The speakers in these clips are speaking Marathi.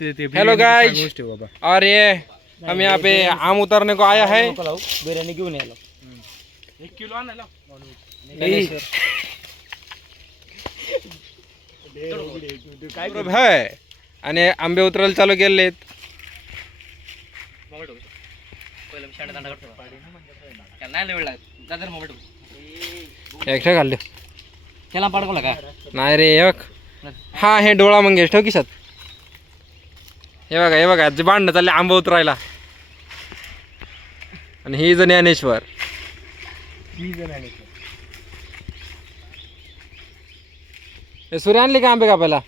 हेलो गाइज और ये हम यहाँ पे आम उतारने को आया है। बिर्याणी घेऊन यायला एक किलो है। आणि आंबे उतरायला चालू केलेत. एकट्या खाल्ले. त्याला पाडकवला का? नाही रे हे बघ हा हे डोळा मंगेश ठेव किशात हे बघा हे बघा जे भांडणं चालले आंबा उतरायला. आणि ही जण ज्ञानेश्वर. हे सूर्य आणले का आंबे कापायला?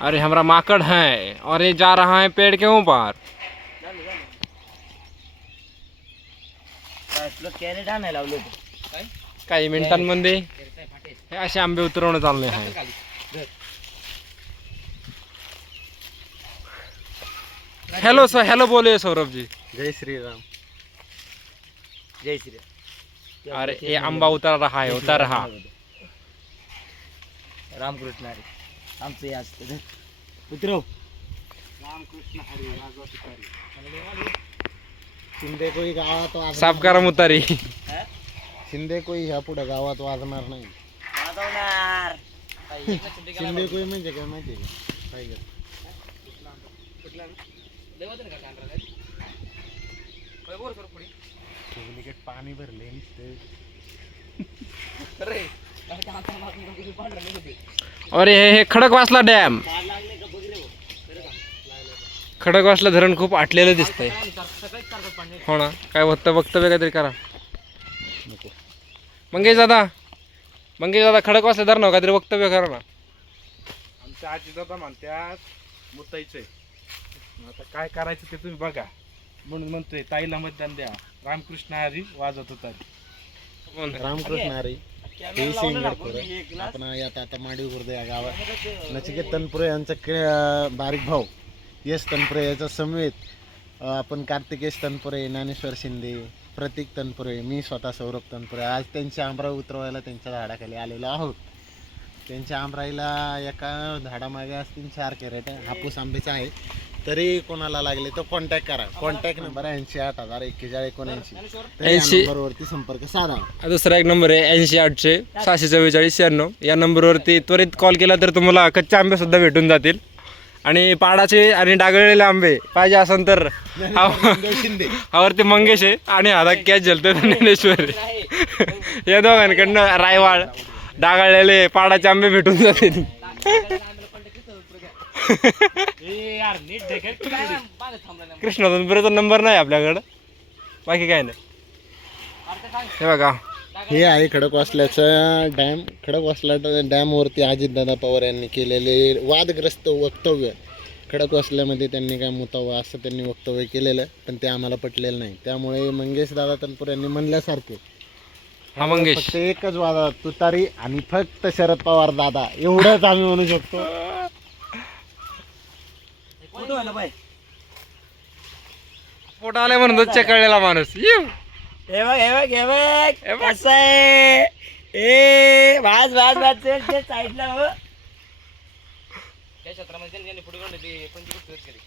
अरे हमारा माकड़ है और ये जा रहा है पेड़ के ऊपर. तुला कॅरेट आणायला लावलं होतं. काही मिनिटांमध्ये हे असे आंबे उतरवणं चालले आहे हॅलो सर हॅलो बोले सौरभ जी जय श्रीराम. जय श्रीराम. अरे ये आंबा उतर रहा है उतर रहा रामकृष्ण हरी. आमचं हे असतं. उतरव. शिंदे कोई गावात वाज साफ करा मुतारी. शिंदे कोई ह्या पुढे गावात वाजणार नाही. वाजवणार. शिंदे कोई म्हणजे काय माहिती का? टायगर डुप्लिकेट पाणी भरले और हे हे खडकवासला डॅम. खडकवासला धरण खूप आटलेलं दिसतंय. हो ना? काय वक्तव्य वक्तव्य काहीतरी करा. मंगेश दादा मंगेश दादा खडकवासला धरण काहीतरी वक्तव्य करा ना. आमच्या आजी दादा म्हणत्यात मुतायचंय आता काय करायचं ते तुम्ही बघा. म्हणून म्हणतोय ताईला मतदान द्या. रामकृष्ण हरी वाजत होतात रामकृष्ण हरी. हे आपण यात आता माडी या गावात. नचिकेत तनपुरे यांचा के- बारीक भाऊ. यश तनपुरे याचा समवेत आपण कार्तिकेश तनपुरे ज्ञानेश्वर शिंदे प्रतीक तनपुरे मी स्वतः सौरभ तनपुरे. आज त्यांच्या आंबरा उतरवायला त्यांच्या झाडाखाली आलेलो आहोत. त्यांच्या आंबराईला एका झाडामागे असतील चार कॅरेट हापूस आंब्याचे आहे. तरी कोणाला लागले तर कॉन्टॅक्ट करा. कॉन्टॅक्ट नंबर ऐंशी आठ हजार एक्केचाळीस एकोणऐंशी. ऐंशी. बरोबरती संपर्क साधा. दुसरा एक नंबर आहे ऐंशी आठशे सहाशे चव्वेचाळीस शहाण्णव. या नंबरवरती त्वरित कॉल केला तर तुम्हाला कच्चे आंबे सुद्धा भेटून जातील. आणि पाडाचे आणि डागळलेले आंबे पाहिजे असेल तर. हा- हावरती मंगेश आहे आणि हातात कॅच झलतो ज्ञानेश्वर. या दोघांकडनं रायवाळ डागाळलेले पाडाचे आंबे भेटून जातील. कृष्ण तनपुरेचा नंबर नाही आपल्याकडं. बाकी काय नाही. हे बघा. हे आहे खडकवासल्याचा डॅम. खडकवासला डॅमवरती अजितदादा पवार यांनी केलेले वादग्रस्त वक्तव्य. खडकवासल्यामध्ये त्यांनी काय मुतावं असं त्यांनी वक्तव्य केलेलं पण ते आम्हाला पटलेलं नाही. त्यामुळे मंगेश दादा तनपूर यांनी म्हणल्यासारखे. हा मंगेश. फक्त एकच वादा तुतारी आणि फक्त शरद पवार दादा. एवढंच आम्ही म्हणू शकतो. पोट आले म्हणून चकळलेला माणूस. येऊ हे बघ हे बघ हे हे बघ. बघ. कसं आहे? ए वाज वाज वाज. चल चल साईडला हो. त्या क्षेत्रामध्ये त्यांनी पुढे काढले ते पंचवीस केली.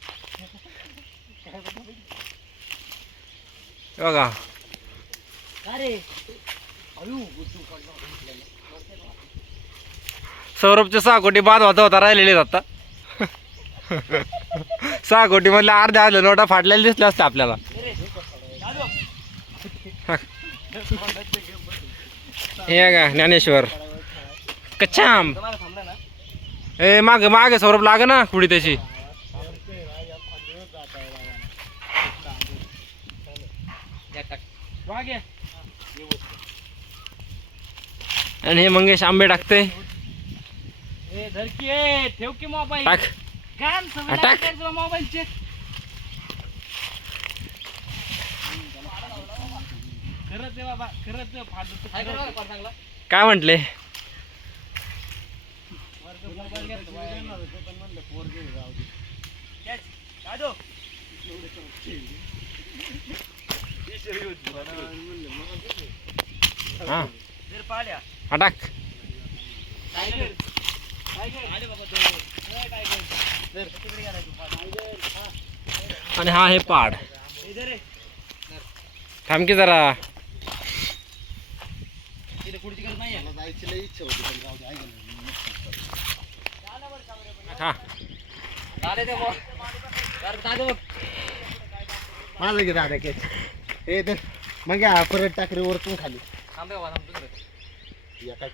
हे बघा. अरे. सौरभचे सहा कोटी बाद होता होता राहिलेले आता. सहा कोटी मधल्या अर्ध्या अर्ध्या नोटा फाटलेल्या दिसल्या असत्या आपल्याला. हे का ज्ञानेश्वर. ना ए माग मागे सौरभ लाग ना कुडी त्याची. आणि हे मंगेश आंबे टाकते टाक. टाक. मोबाईलची खरंच आहे बाबा खरंच आहे, फाटलं तर खरंच आहे. काय म्हंटले मोबाईल घेतला बाहेर. दादू ती शरीर होती. हा जर पाहिल्या अटाक टायगर टायगर आले बाबा तो ए, टायगर जर तिकडे गेला तू टायगर हा आणि हा आहे पाड. इधर रे थांब की जरा तिथे कुठची गरज नाही मला जायची लई इच्छा होती पण जाऊ दे, ऐक ना. हा आले ते बघ तर दादा बघ माझं घे दादा कॅच ए तर मग या परत टाकरे वरतून खाली. एका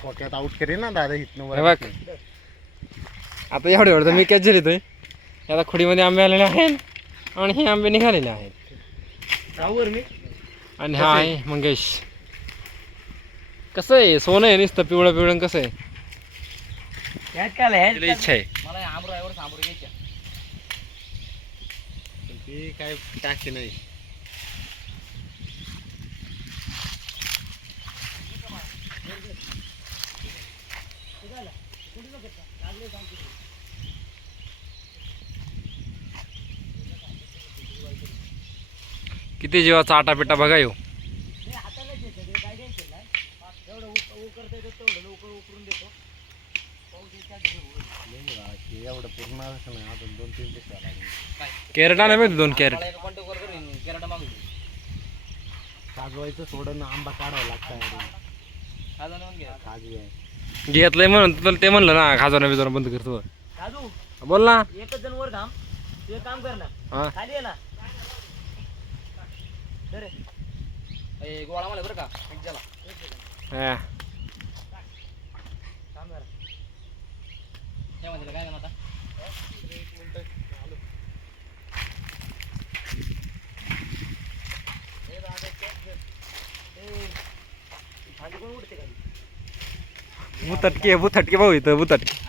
खोक्यात आउट करेन ना दादा इथनं हे वर बघ. आता एवढं एवढं मी कॅच येतोय आता खुडीमध्ये आंबे आलेले आहेत आणि हे आंबे निघालेले आहेत. जाऊवर मी? आणि हा आहे मंगेश. कसं आहे? सोनं आहे नुसतं पिवळं पिवळं कसं आहे? काय तिला इच्छा आहे. मला घ्यायच्या. पण ती काय टाकते नाही. किती जीवाचा आटापिटा बघा येऊ. ते एवढं पूर्ण असं नाही अजून दोन तीन दिवस कॅरेट आणा माहिती दोन कॅरेट मागू काजवायचं सोडून आंबा काढावा लागतं काजू आहे. घेतलंय म्हणून तुला ते म्हणलं ना खाजवणं बिजवणं बंद करतो दादू बोल ना. एकच जण वर थांब. तू एक काम कर ना. हा. खाली ना. गोळा मला बरं का? एक झाला. हा. बुतटके बुतटके भाऊ इथं बुतटके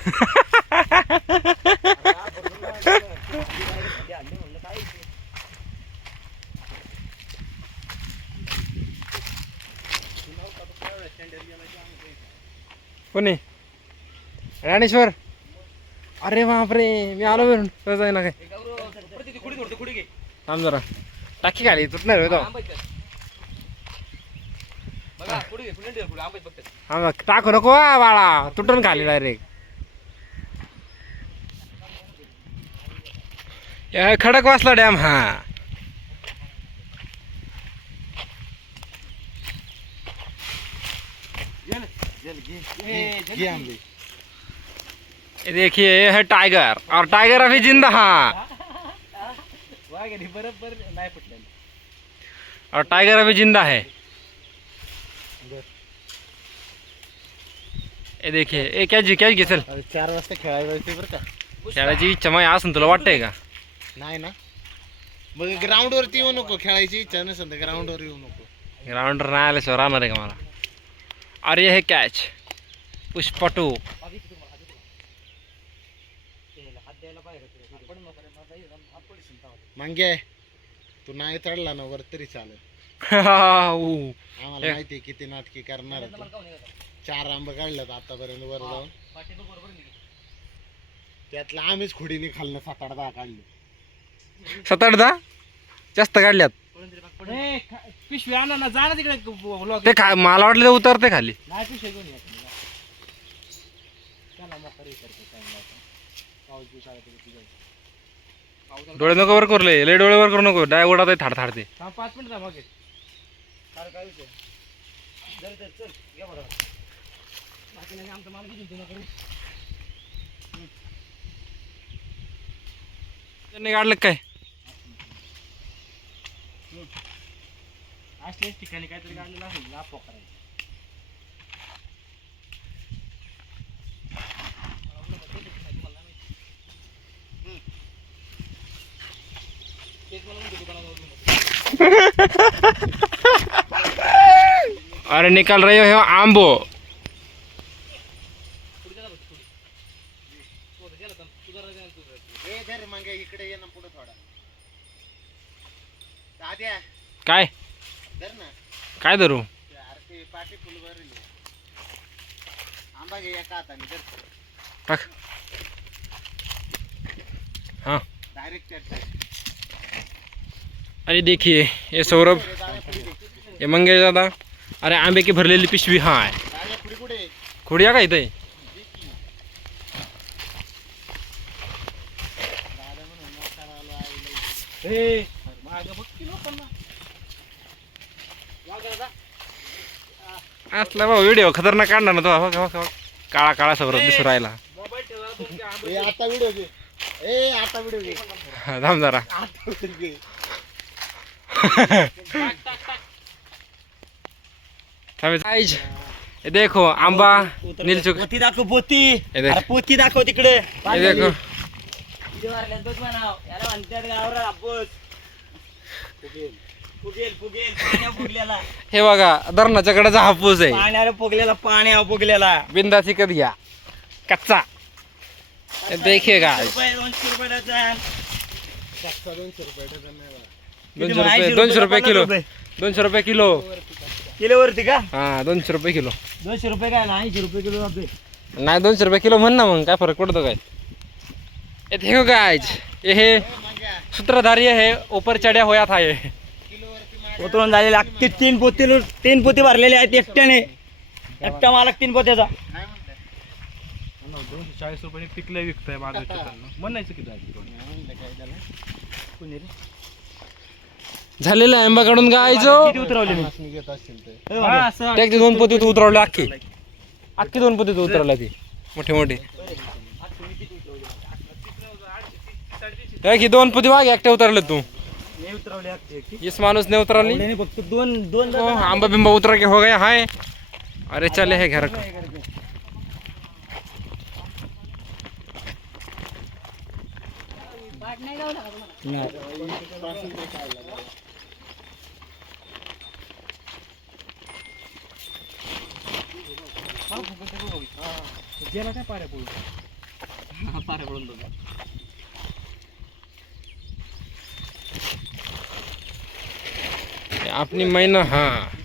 कोणी राणेश्वर. अरे बापरे मी आलो वरून सहज आहे ना काय? थांब जरा. टाकी खाली तुट नाही तो. हा मग टाकू नको हा बाळा. तुटून खाली डायरेक्ट खडक वाचला डॅम हा. घे ये देखिए ये है टाइगर और टाइगर अभी जिंदा हाँ। बरोबर नाही और टाइगर अभी जिंदा है। ये देखिए ये क्या जी क्या चल अरे चार वाजता खेळायला जायचं बरं का. खेळायची इच्छा माझी असं तुला वाटतंय का? नाही ना. मग ग्राउंड वरती येऊ नको खेळायची इच्छा नसेल तर ग्राउंड वर येऊ नको. ग्राउंडर नाही आल्याशिवाय राहणार आहे का मला? और ये है कॅच पुष्पा टू हात द्यायला पाहिजे आपण नको रे, माझा जाऊन हात पडशील तेव्हा. मांगे तू नाही चढला ना वर तरी चालेल. आम्हाला. माहिती आहे किती नाटकी करणार आहे तू. चार आंबे काढल्यात आतापर्यंत वर जाऊन. त्यातलं आम्हीच खुडीने खाल्लं सात आठ दहा काढले सात आठ दहा जास्त काढल्यात ए, खा- पिशवी आणा ना जा ना तिकडे ते खा मला वाटलं ते उतरते खाली. नाही पिशवी घेऊन या तुम्ही. चला. पाऊस आला तरी डोळे नको वर करले लय डोळे वर करू नको. डाय उडत थाड थाडते थांब, पाच मिनिट थांब मागे. काय काय विषय चल चल चल घ्या बरोबर बाकी नाही आमचं माल किती तुला करू त्यांनी काढलं काय असल्याच ठिकाणी काहीतरी काढलेलं असेल लाभ करायचं अरे निकाल रहे हो आंबो ए धर मागे इकडे ये ना पुढे थोडा दाद्या काय? धर ना. काय धरू? अरे ते पाठी फुल भरली. आंबा घे एका हाताने धर. टाक. हा. डायरेक्ट त्यात टाक अरे देखिए ये सौरभ ये मंगेश दादा. अरे आंबे की भरलेली पिशवी हा. आहे राजा पुढे कुठे? खुडिया का इथे? ए, मागं बघ की लोकांना. वाघ दादा. असला भाऊ व्हिडिओ खतरनाक काढणार ना तो. बघा बघा बघा. काळा काळा सौरभ दिसू राहिला. ए आता व्हिडिओ घे. ए आता व्हिडिओ घे. हा, थांब जरा. आता व्हिडिओ घे. थांब गाइज, ये देखो आंबा नील चुक पोती दाखव पोती. हे देख. अरे पोती दाखव तिकडे. ये देखो. फुगेल फुगेल पाण्या फुगलेला. हे बघा धरणाच्या कडेचा हापूस आहे. पाण्याला फुगलेला पाण्या फुगलेला. बिंदाची कधी घ्या कच्चा. ये देखिए गाइस रुपये दोनशे रुपये डझन. कच्चा दोनशे रुपये डझन नाही बा. किती दोनशे? रुपये दोनशे किलो. दोनशे रुपये किलो. किलोवरती का? हा दोनशे रुपये किलो. दोनशे रुपये काय ऐंशी रुपये किलो आपले नाही दोनशे रुपये किलो म्हण ना मग काय फरक पडतो काय? ये देखो गाइज ये हे सूत्रधारी है ऊपर चढ़ा होया था ये उतरून झालेले अख्खे तीन पोती तीन पोती भरलेले आहेत एकट्याने. एकटा मालक तीन पोत्याचा? दोनशे चाळीस रुपये पिकलं विकतंय म्हणायचं? झालेलं आहे आंबा काढून गायचो. किती उतरवले मी? पन्नास निघत असतील ते हा, असं. ते दोन पोतीत उतरवले अख्खी. अख्खी दोन पोतीत उतरवल्या ती मोठे मोठे. की दोन पोती वाघ एकट्या उतरले तू. इस माणूस ने फक्त दोन दोन आंबा बिंबा उतर के हो गया हाय। अरे चले है घर को। गेला काय पाऱ्या पळून पाऱ्या पळून बघा आपली महिना हां.